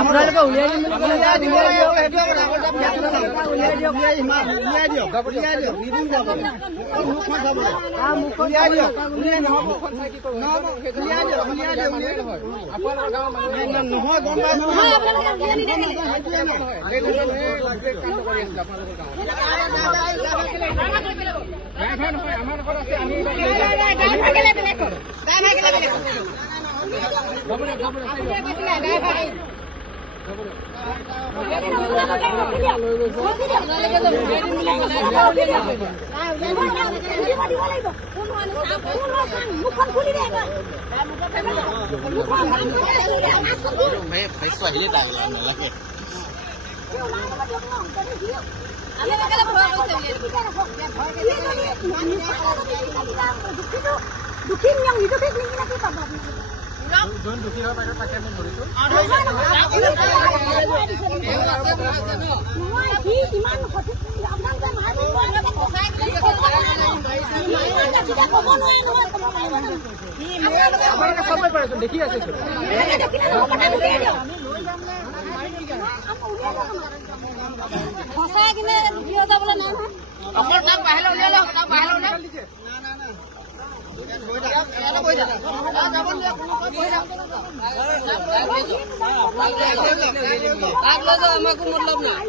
আপোনালোকে উলিয়াই দিম বুলি ক'লে উলিয়াই দিয়ক দুখিন নিয়ম নিদুখিক নিকিনে কি পাব যোন দুখী হয় বাইদেউ তাকে আমি ধৰিছো আপোনালোকে চাবই পাৰিছো দেখি আছে সঁচাই কিনে দুখী হৈ যাবলৈ নাই নহয় তাক বাহিৰলৈ উলিয়াই লওক তাক বাহিৰলৈ উলিয়াই আমাকো মতলব নাই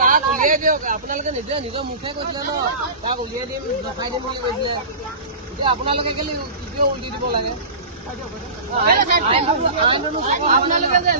তাক উলিয়াই দিয়ক আপোনালোকে নিজে নিজৰ মুখে কৈছিলে ন তাক উলিয়াই দিম দেখাই দিম বুলি কৈছিলে এতিয়া আপোনালোকে কেলে কিয় উলিয়াই দিব লাগে আপোনালোকে যে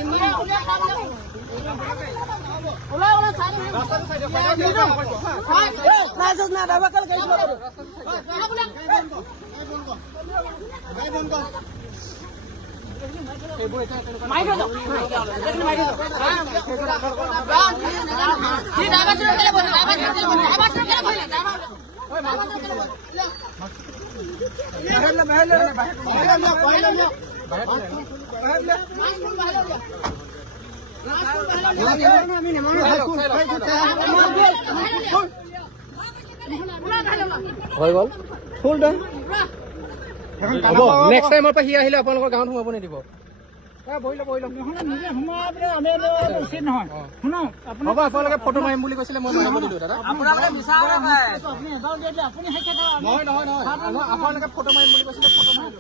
হৈ গ'ল ফুল ডান হ'ব নেক্সট টাইমৰ পৰা সি আহিলে আপোনালোকৰ গাঁৱত সোমাব নিদিব হ'ব আপোনালোকে ফটো মাৰিম বুলি কৈছিলে মই মাৰিব দিলো দাদা নহয় আপোনালোকে ফটো মাৰিম বুলি কৈছিলে ফটো মাৰিম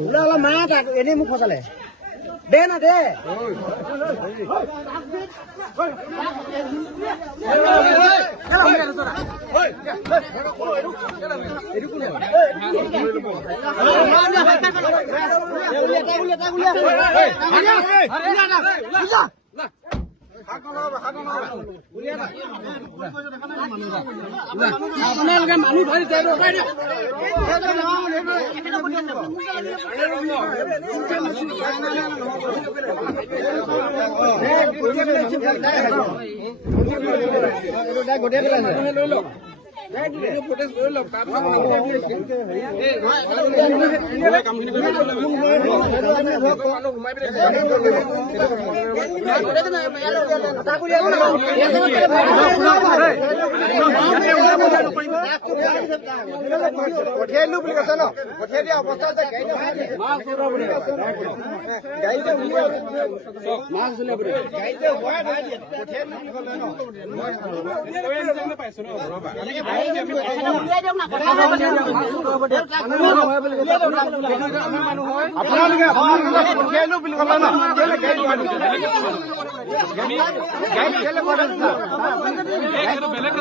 অলপ মাৰা তাক এনেই মোক ফচালে দে না দে আপোনালোকে মানুহ ধৰি পঠিয়াইলো বুলি কৈছে ন পঠিয়াই দিয়া অৱস্থা আপোনালোকে পঠিয়াইলো বুলি ক'লে ন বেলেগ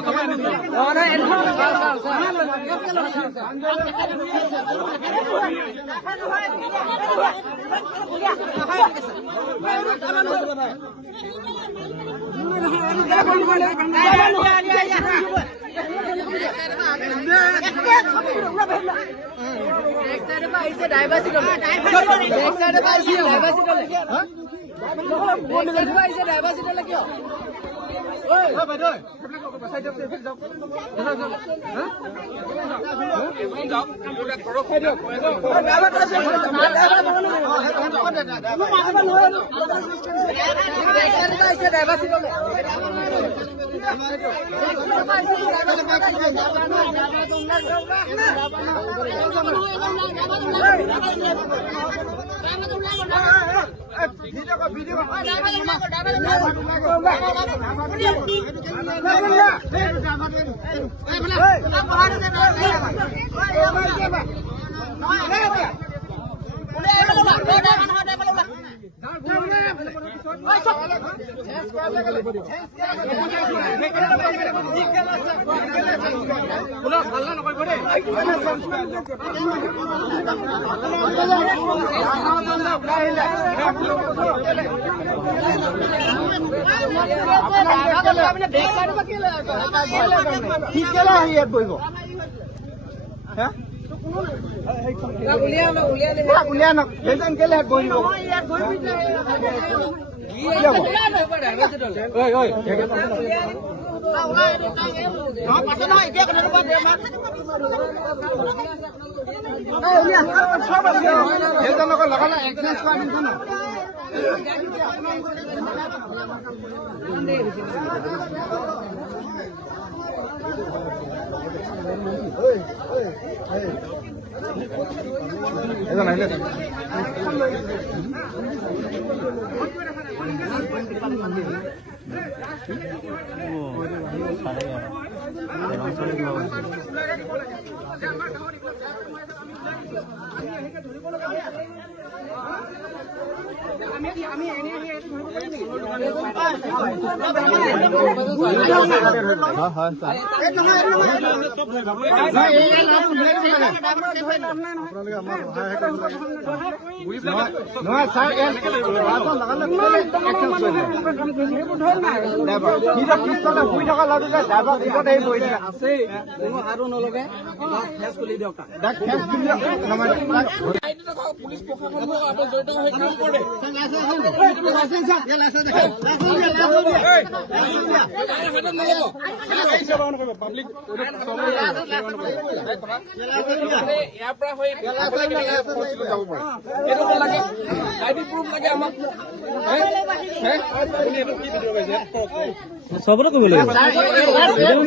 সবৰে কৰিব লাগিব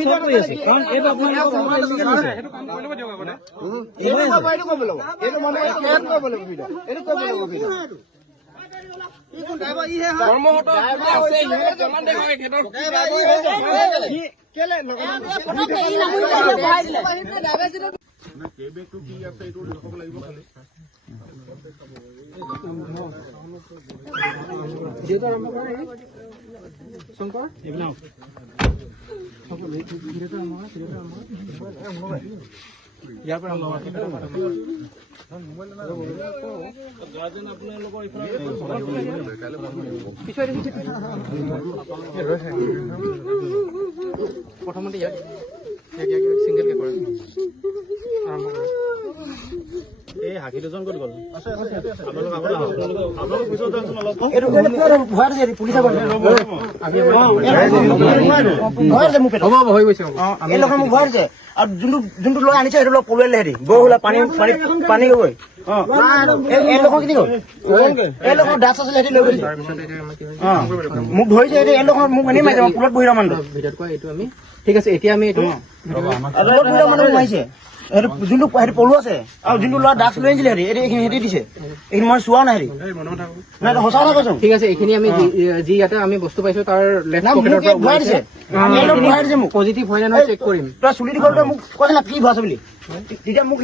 সব কৰি আছে কাৰণ এইটো শংকৰ ইয়াৰ পৰা প্ৰথমতে ইয়াক চিংগল কে কৰে আৰম্ভ কৰে এই হাকি দুজন ক'ত গ'ল যোনটো লৈ আনিছে সেইটো লগ পলুৱাই হেৰি গৈ হলে পানী গৈ এই লোক কি গ'ল এই লোকৰ দাস আছিলে সিহঁতি লৈ গৈছে মোক ধৰিছে এই লোকৰ মোক আনি মাৰিছে পুলত বহি ৰমান ভিতৰত কোৱা এইটো আমি ঠিক আছে এতিয়া আমি এইটো মানুহ মাৰিছে যোনটো হেৰি পলু আছে আৰু যোনটো ল'ৰা দাস লৈ আনিছিলে হেৰি সিহঁতি দিছে এইখিনি মই চোৱা নাই হেৰি নাই সঁচা কথা কৈছো ঠিক আছে এইখিনি আমি যি ইয়াতে আমি বস্তু পাইছো তাৰ ভৰাই দিছে মোক পজিটিভ হয় নে নহয় চেক কৰিম তই চুলি দীঘল মোক কৈছে না কি ভৰাইছে বুলি তেতিয়া মোক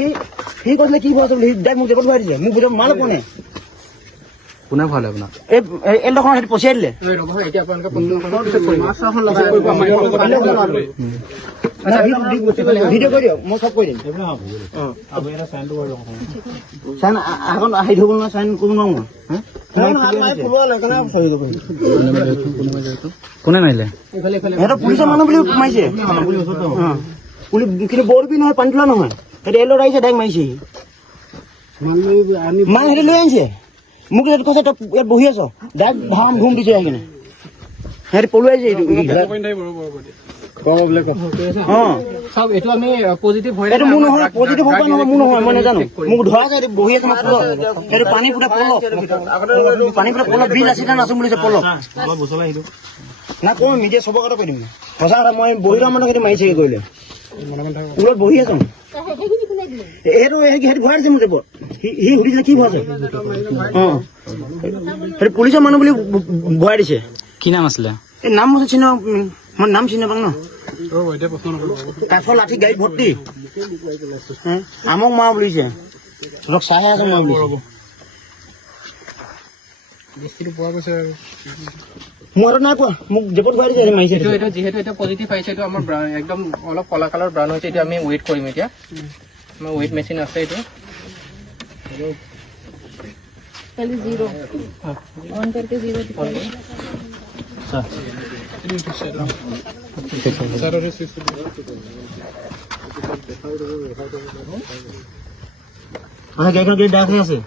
সি কৈছিলে কি ভৰাইছে বুলি মোক জেপত ভৰাই দিছে মোক বুজাব মাল কোনে কোনে ভাল আপোনাক এই লোকৰ হেৰি পঠিয়াই দিলে এতিয়া আপোনালোকে ভিডিঅ' কৰি দিয়ক মই চব কৰি দিম চাইন আগত আহি থ'ব নহয় চাইন কৰিব নোৱাৰো কোনে মাৰিলে? সিহঁতৰ পুলিচৰ মানুহ বুলি মাৰিছে কিন্তু বৰপি নহয় পানী তোলা নহয় সেইটো এলত আহিছে ডাইৰেক্ট মাৰিছে মায়ে সেইটো লৈ আহিছে মোক ইয়াত কৈছে তই ইয়াত বহি আছ ডাইৰেক্ট ভাম ঘুম দিছে আহি কিনে সিহঁতি পলুৱাইছে এইটো এইটো আমি পজিটিভ হৈ এইটো মোৰ নহয় পজিটিভ হ'ব নহয় মোৰ নহয় মই নাজানো মোক ধৰা যায় বহি আছে মোক সেইটো পানী পুৰা পলক পানী পুৰা পলক বিল আছে নাচো বুলিছে পলক না কওঁ মিডিয়া চবৰ কথা কৈ দিম সঁচা কথা মই বহি থকা মানুহ সেইটো মাৰিছে কৰিলে ওলত বহি আছো এইটো সেইটো ভৰাই দিছে মোৰ জেপত সি সুধিছে কি ভৰাইছে সেইটো পুলিচৰ মানুহ বুলি ভৰাই দিছে কি নাম আছিলে? এই নাম মই চিনি মই নাম চিনি নাপাওঁ ন কাঠৰ লাঠি গাড়ীত ভৰ্তি আমক মাৰা বুলিছে ধৰক চাহে আছে মাৰা বুলিছে মোৰ নাই কোৱা মোক জেপত ভৰাই দিছে মাৰিছে যিহেতু এটা পজিটিভ আহিছে এইটো আমাৰ একদম অলপ কলা কালাৰ ব্ৰাউন হৈছে এতিয়া আমি ৱেইট কৰিম এতিয়া আমাৰ ৱেইট মেচিন আছে এইটো पहले 0 ऑन करके 0 दिखाइए মানে কেইখন গাড়ী ডাক আছে